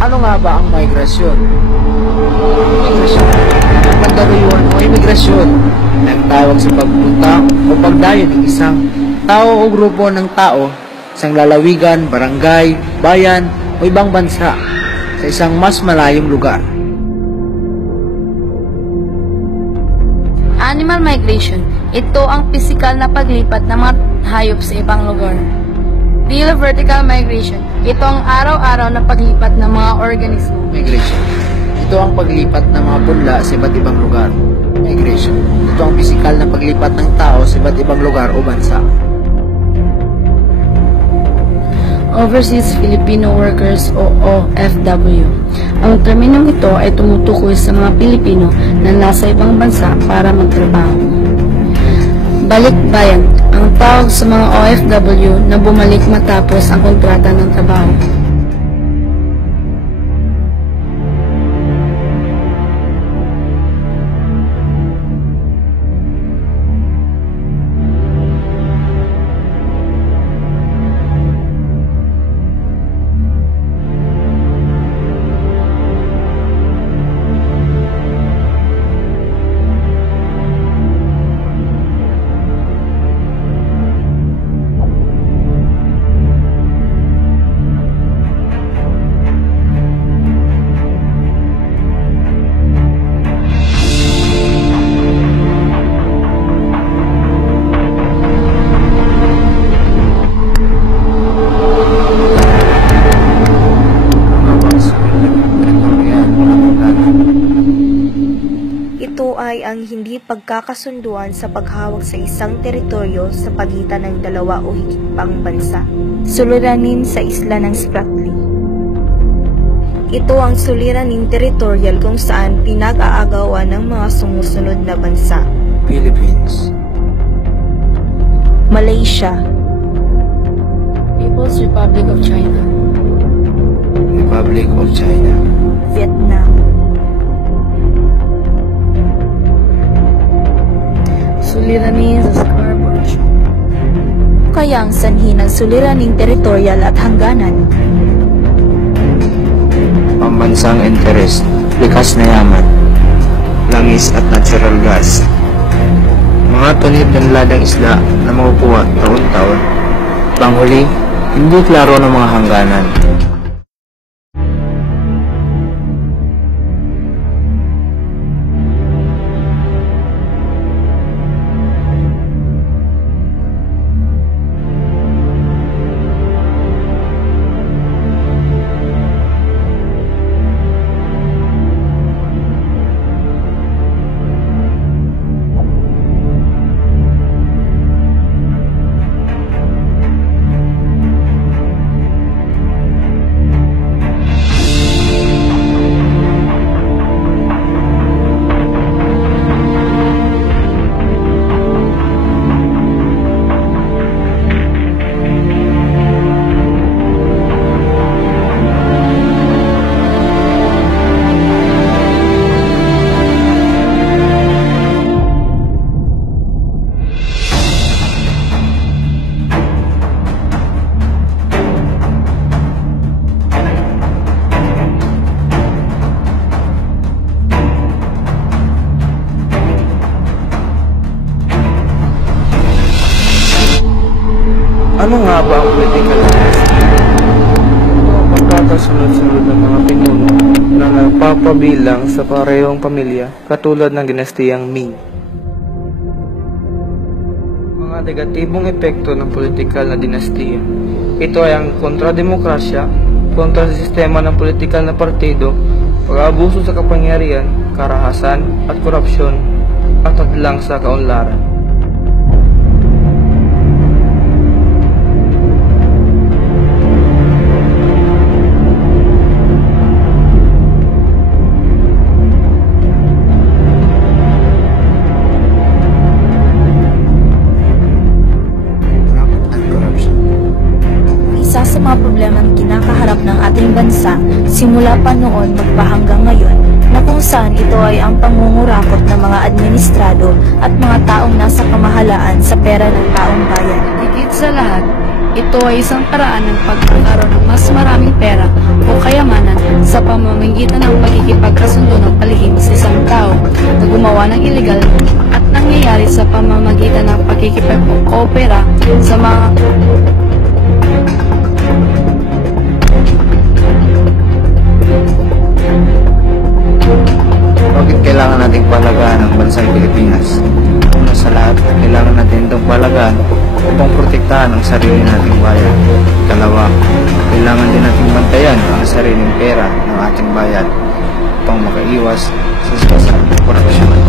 Ano nga ba ang migrasyon? Migrasyon ang pagdaruyuan o imigrasyon ng tawag sa pagpunta o pagdayo ng isang tao o grupo ng tao sa isang lalawigan, barangay, bayan o ibang bansa sa isang mas malayong lugar. Animal migration, ito ang pisikal na paglipat ng mga hayop sa ibang lugar. Vertical migration, ito ang araw-araw na paglipat ng mga organismo. Migration, ito ang paglipat ng mga punla sa iba't ibang lugar. Migration, ito ang pisikal na paglipat ng tao sa iba't ibang lugar o bansa. Overseas Filipino Workers o OFW. Ang terminong ito ay tumutukoy sa mga Pilipino na nasa ibang bansa para magtrabaho. Balikbayan, ang tawag sa mga OFW na bumalik matapos ang kontrata ng trabaho. Ay ang hindi pagkakasunduan sa paghawak sa isang teritoryo sa pagitan ng dalawa o higit pang bansa. Suliranin sa isla ng Spratly. Ito ang suliraning teritorial kung saan pinag-aagawan ng mga sumusunod na bansa. Philippines, Malaysia, People's Republic of China, Republic of China, Vietnam, suliranin sa Scarborough Shoal. kaya ang sanhi ng suliraning teritorial at hangganan. pambansang interes, likas na yaman, langis at natural gas. Mga tunid ng ladang isla na makukuha taon-taon. Panghuli, hindi klaro ng mga hangganan. Ano nga ba ang political dynasty? Ito ang pagkakasunod-sunod ng mga pinuno na nagpapabilang sa parehong pamilya katulad ng dinastiyang Ming. Mga negatibong epekto ng politikal na dinastiya. Ito ay ang kontrademokrasya, kontra sa sistema ng politikal na partido, pag-aabuso sa kapangyarihan, karahasan at korupsyon, at hadlang sa kaunlaran. Isa sa mga problemang kinakaharap ng ating bansa simula pa noon magpahanggang ngayon na kung saan ito ay ang pangungurakot ng mga administrado at mga taong nasa kamahalaan sa pera ng taong bayan. Higit sa lahat, Ito ay isang paraan ng pagkakaroon ng mas maraming pera o kayamanan sa pamamagitan ng pagkikipagkasundo ng palihim sa isang tao na gumawa ng illegal at nangyayari sa pamamagitan ng pagkikipag-opera sa mga Bakit kailangan nating palagaan ang bansang Pilipinas? Una sa lahat, kailangan natin itong palagaan upang protektahan ang sarili nating bayan. Ikalawa, kailangan din nating bantayan ang sariling pera ng ating bayan upang makaiwas sa korupsyon.